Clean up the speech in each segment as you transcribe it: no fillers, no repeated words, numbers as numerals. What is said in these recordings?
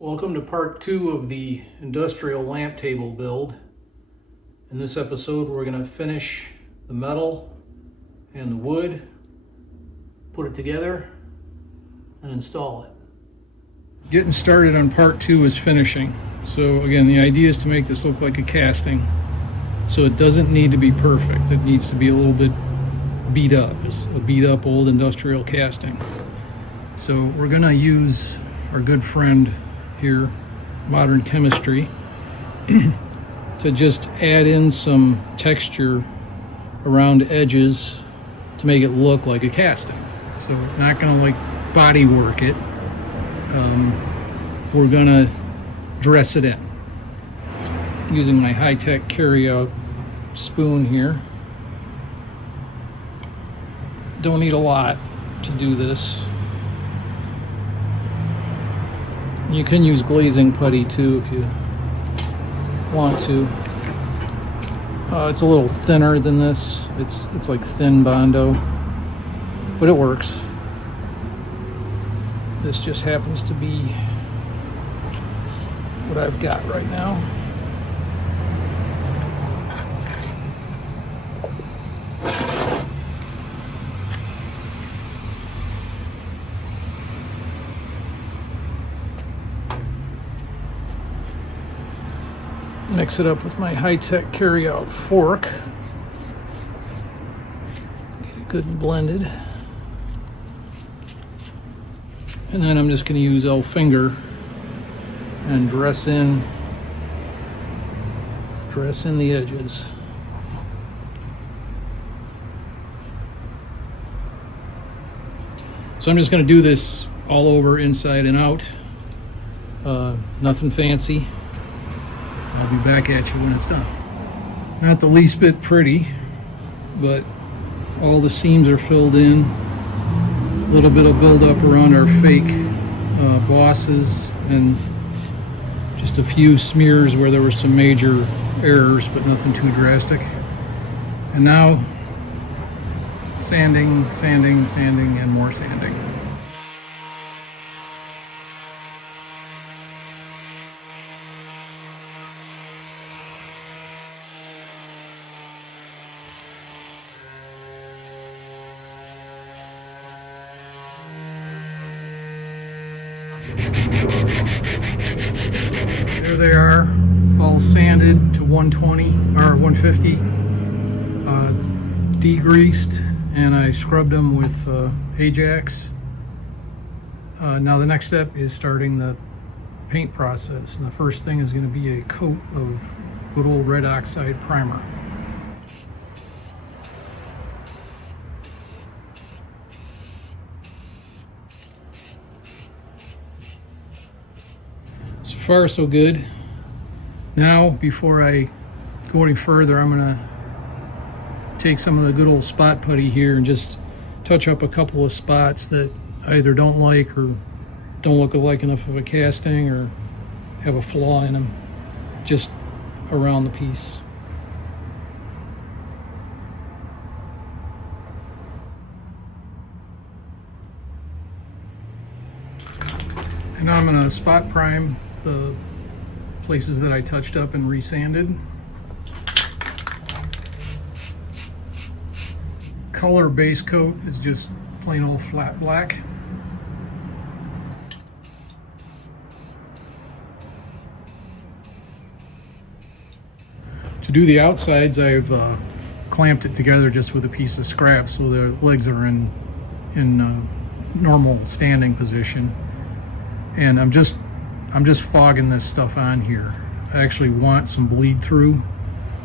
Welcome to part 2 of the industrial lamp table build. In this episode we're going to finish the metal and the wood, put it together, and install it. Getting started on part 2 is finishing. So again, the idea is to make this look like a casting. So it doesn't need to be perfect. It needs to be a little bit beat up. It's a beat up old industrial casting. So we're going to use our good friend here, Modern Chemistry, to just add in some texture around edges to make it look like a casting. So we're not going to like body work it. We're going to dress it in using my high-tech carry-out spoon here. Don't need a lot to do this. You can use glazing putty too if you want to. It's a little thinner than this. It's like thin Bondo, but it works. This just happens to be what I've got right now. Mix it up with my high-tech carry-out fork. Get it good and blended. And then I'm just going to use L-finger and dress in the edges. So I'm just going to do this all over, inside and out. Nothing fancy. I'll be back at you when it's done. Not the least bit pretty, but all the seams are filled in. A little bit of buildup around our fake bosses, and just a few smears where there were some major errors, but nothing too drastic. And now sanding, sanding, sanding, and more sanding. There they are, all sanded to 120 or 150, degreased, and I scrubbed them with Ajax. Now the next step is starting the paint process, and the first thing is going to be a coat of good old red oxide primer. So far so good. Now before I go any further, I'm going to take some of the good old spot putty here and just touch up a couple of spots that I either don't like or don't look like enough of a casting or have a flaw in them, just around the piece. And now I'm going to spot prime the places that I touched up and resanded. Color base coat is just plain old flat black. To do the outsides, I've clamped it together just with a piece of scrap so the legs are in normal standing position. And I'm just fogging this stuff on here. I actually want some bleed through,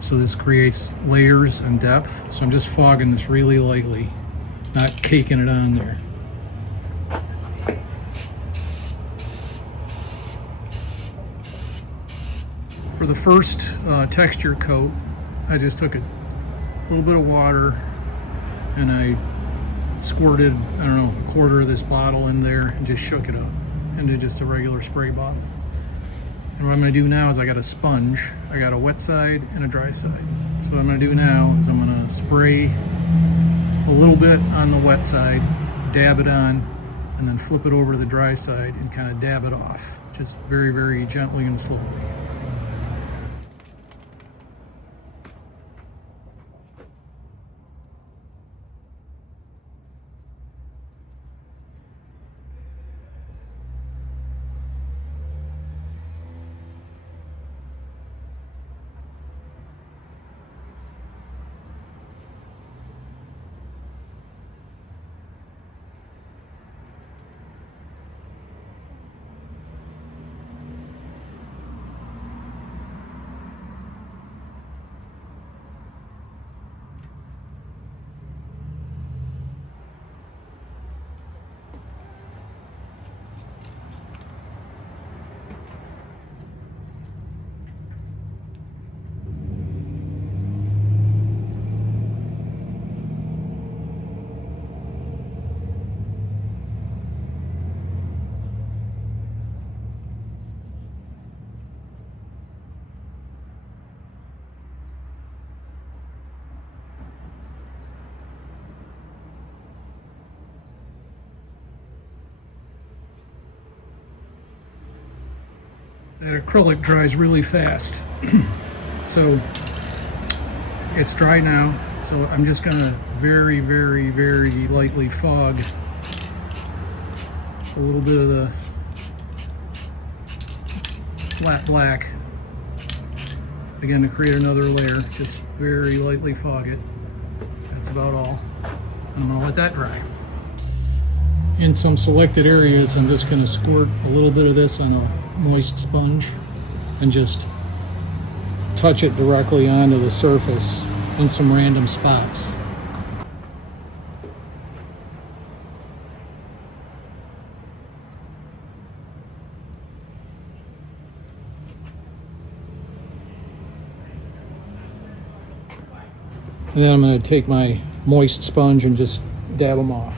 so this creates layers and depth. So I'm just fogging this really lightly, not caking it on there. For the first texture coat, I just took a little bit of water and I squirted, I don't know, a quarter of this bottle in there and just shook it up into just a regular spray bottle. And what I'm going to do now is I got a sponge. I got a wet side and a dry side. So what I'm going to do now is I'm going to spray a little bit on the wet side, dab it on, and then flip it over to the dry side and kind of dab it off, just very, very gently and slowly. That acrylic dries really fast. So it's dry now, so I'm just gonna very, very, very lightly fog a little bit of the flat black, again to create another layer. Just very lightly fog it. That's about all. I'm gonna let that dry. In some selected areas, I'm just going to squirt a little bit of this on a moist sponge and just touch it directly onto the surface in some random spots. And then I'm going to take my moist sponge and just dab them off.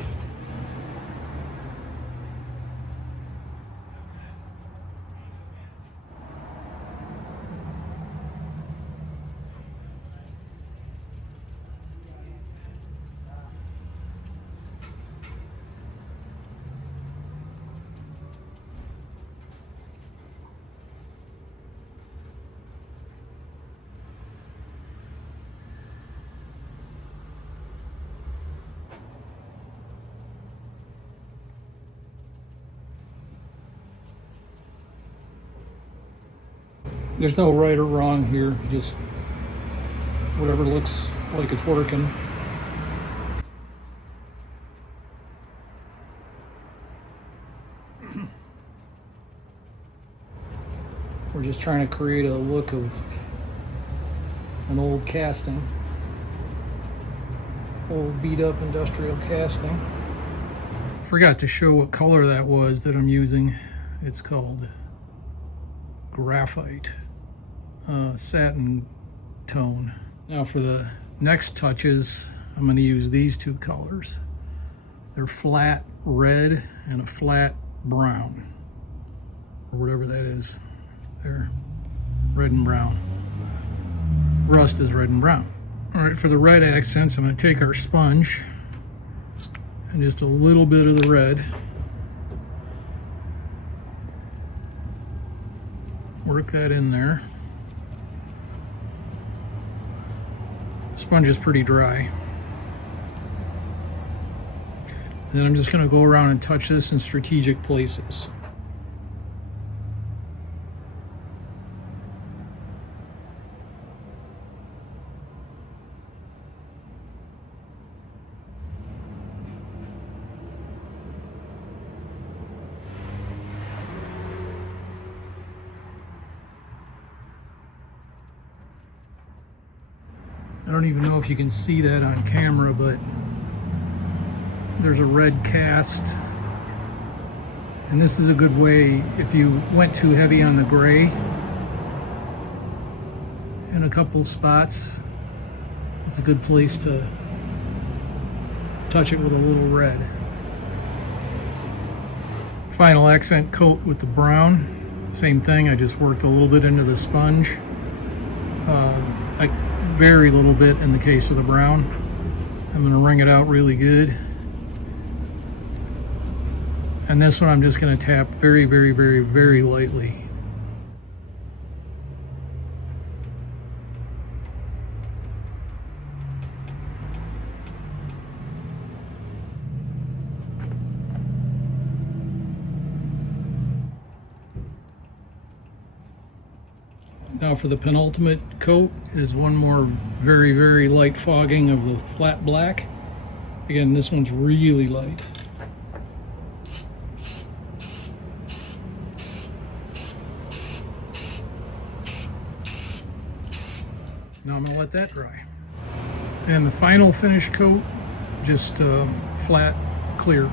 There's no right or wrong here, just whatever looks like it's working. We're just trying to create a look of an old casting, old beat up industrial casting. Forgot to show what color that was that I'm using. It's called graphite. Satin tone. Now for the next touches, I'm going to use these two colors. They're flat red and a flat brown, or whatever that is. They're red and brown. Rust is red and brown. All right, for the red accents, I'm going to take our sponge and just a little bit of the red. Work that in there. Sponge is pretty dry. And then I'm just going to go around and touch this in strategic places. I don't even know if you can see that on camera, but there's a red cast. And this is a good way, if you went too heavy on the gray in a couple spots, it's a good place to touch it with a little red. Final accent coat with the brown. Same thing, I just worked a little bit into the sponge. Very little bit in the case of the brown. I'm going to wring it out really good. And this one I'm just going to tap very, very, very, very lightly. Now for the penultimate coat is one more very, very light fogging of the flat black. Again, this one's really light. Now I'm going to let that dry. And the final finish coat, just flat clear.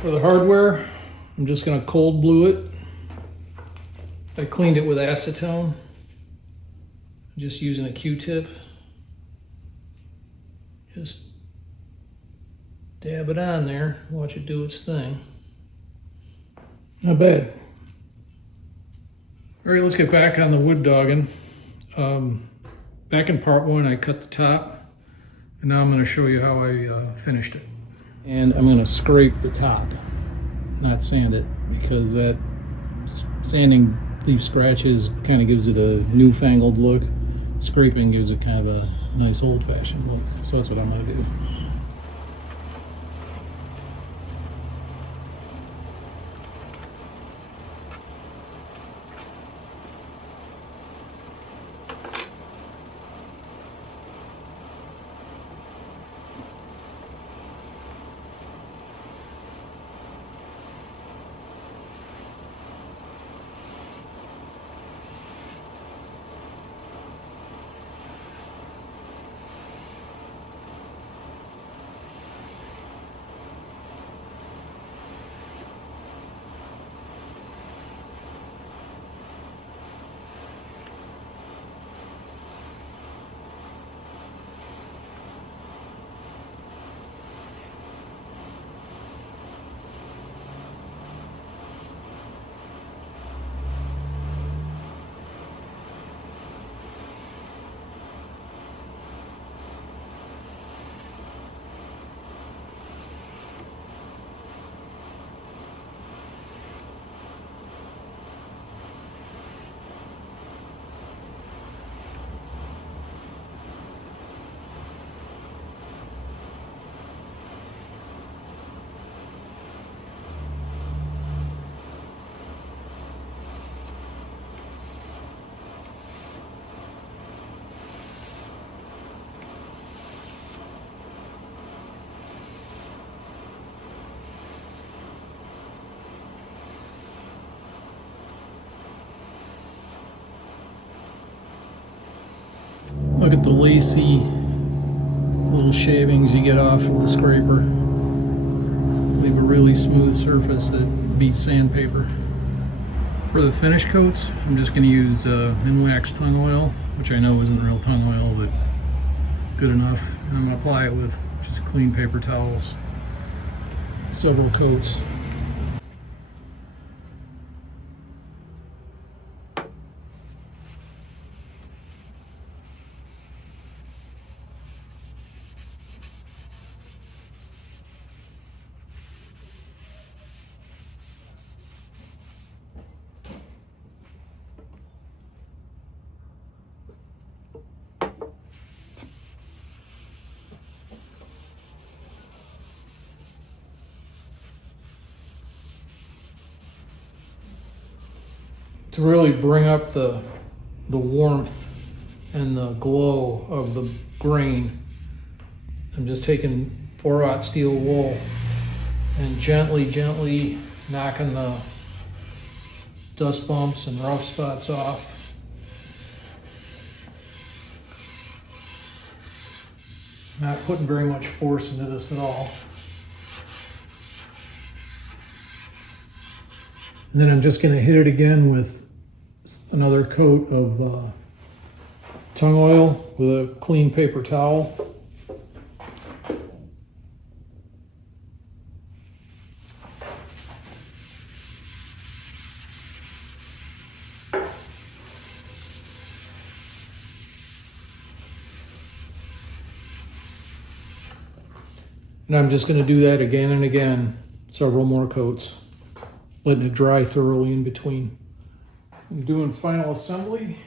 For the hardware, I'm just going to cold blue it. I cleaned it with acetone, just using a Q-tip. Just dab it on there, watch it do its thing. Not bad. All right, let's get back on the wood dogging. Back in part one, I cut the top, and now I'm going to show you how I finished it. And I'm going to scrape the top, not sand it, because that sanding leaves scratches, kind of gives it a newfangled look. Scraping gives it kind of a nice old-fashioned look. So that's what I'm going to do. Look at the lacy little shavings you get off of the scraper. Leave a really smooth surface that beats sandpaper. For the finish coats, I'm just going to use Minwax tongue oil, which I know isn't real tongue oil, but good enough. And I'm going to apply it with just clean paper towels. Several coats. To really bring up the warmth and the glow of the grain, I'm just taking 4/0 steel wool and gently knocking the dust bumps and rough spots off. Not putting very much force into this at all. And then I'm just going to hit it again with another coat of tongue oil with a clean paper towel. And I'm just going to do that again and again, several more coats, letting it dry thoroughly in between. I'm doing final assembly.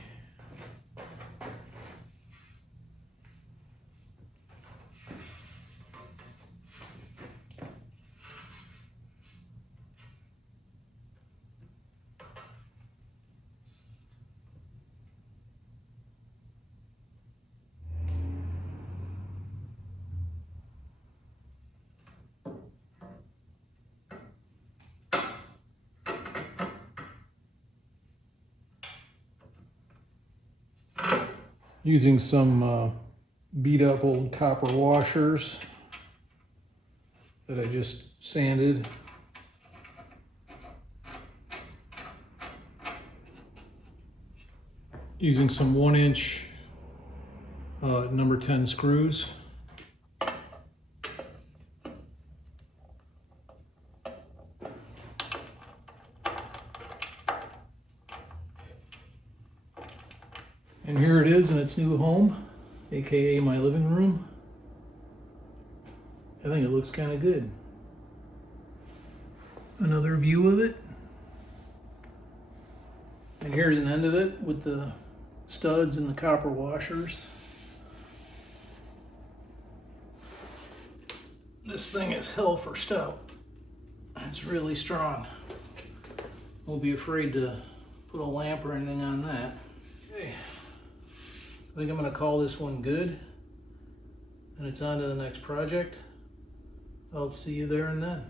Using some beat up old copper washers that I just sanded. Using some 1-inch number 10 screws. And here it is in its new home, aka my living room. I think it looks kind of good. Another view of it. And here's an end of it with the studs and the copper washers. This thing is hell for stout. It's really strong. Won't be afraid to put a lamp or anything on that. Okay. I think I'm going to call this one good, and it's on to the next project. I'll see you there and then.